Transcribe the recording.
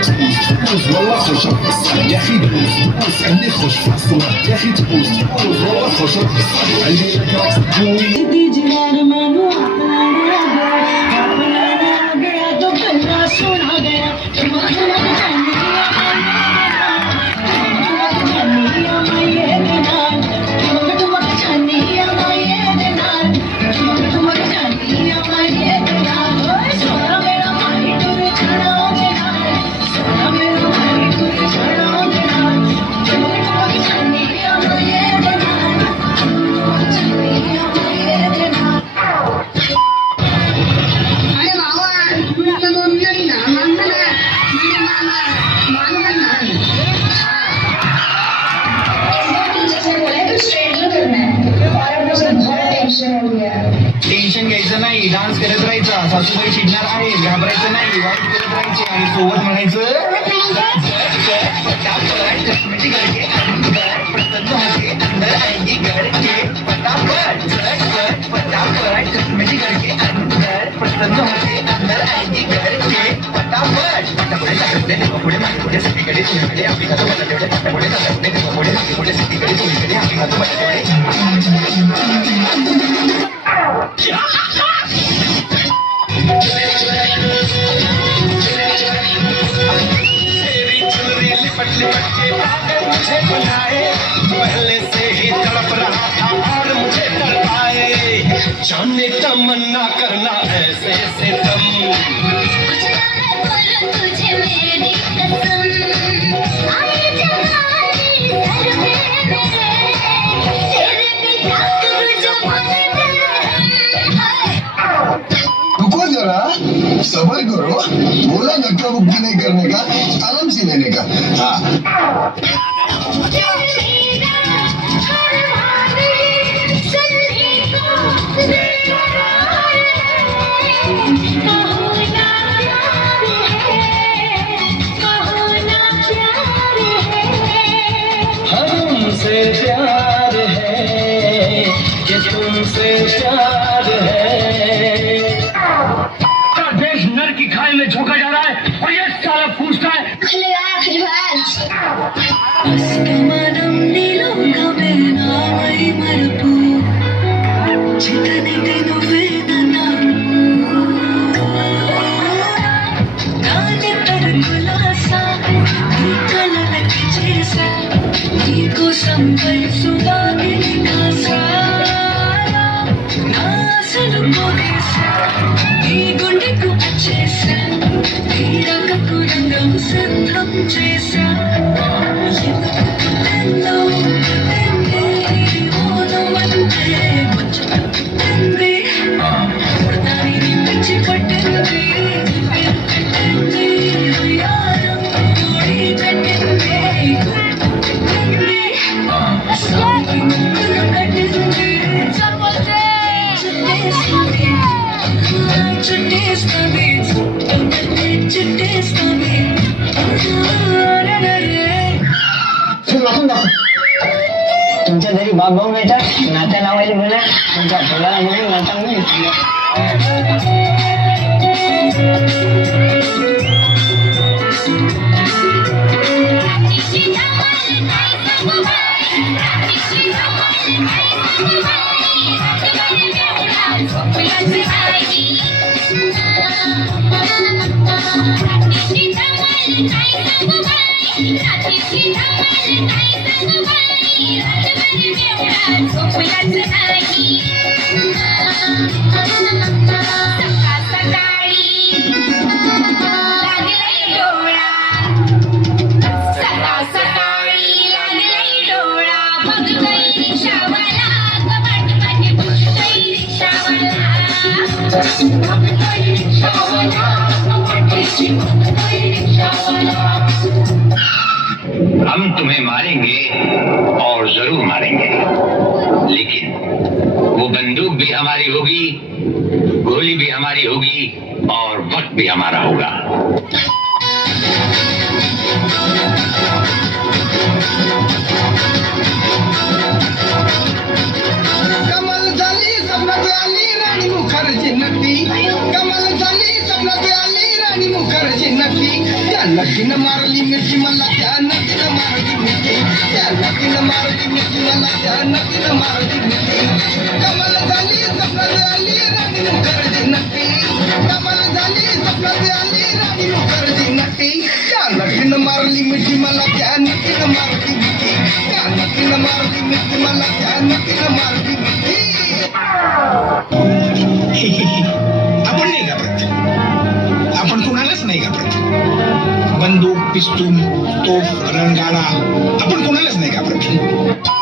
تفوز والله خوش يا اخي دوز دوز عندي خوش في الصوره يا اخي تفوز والله خوش عندي لك راك تقوي tension घ्यायचं नाही, dance करत राहायचा, सासूबाई चिडणार आहे, घाबरायचं नाही, वाईट करत राहायचे आणि सोबत म्हणायचं मुझे बनाए पहले से ही तड़प रहा था और मुझे तड़पाए जाने तमन्ना करना ऐसे से तुम तुझे मेरी कसम आए जवानी सर पे मेरे तेरे बिना तुम जमाने रुको जरा सबर करो बोला धक्का बुक्की नहीं करने का आराम से लेने का हाँ हमसे प्यार है कि तुमसे प्यार है देश नर की खाई में झोंका जा रहा है और ये साला पूछता है గుండెకు వచ్చేసా తీరక కురంగం సిద్ధం చేసా तुमच्या घरी बाप भाऊ नाही तर नात्या लावायला बोला तुमच्या पोराला म्हणून नाता नाही हम तुम्हें मारेंगे और जरूर मारेंगे, लेकिन वो बंदूक भी हमारी होगी, गोली भी हमारी होगी और वक्त भी हमारा होगा। कमल झाली स्वप्नात आली राणी मुखर्जी नक्की कमल झाली स्वप्नात आली राणी मुखर्जी नक्की नक्कीनं मारली मिठी मला त्या नक्कीनं मारली मिठी त्या नक्कीनं मारली मिठी मला त्या नक्कीनं मारली मिठी कमाल झाली सपनात आली राणी मुखर्जी नक्की कमाल झाली सपनात आली राणी मुखर्जी नक्की त्या नक्कीनं मारली मिठी मला त्या नक्कीनं मारली मिठी त्या नक्कीनं मारली मिठी मला त्या नक्कीनं मारली मिठी आपण नाही घाबरत, आपण कुणालाच नाही घाबरत. बंदूक, पिस्तूल, तोफ, रणगाडा आपण कुणालाच नाही घाबरत.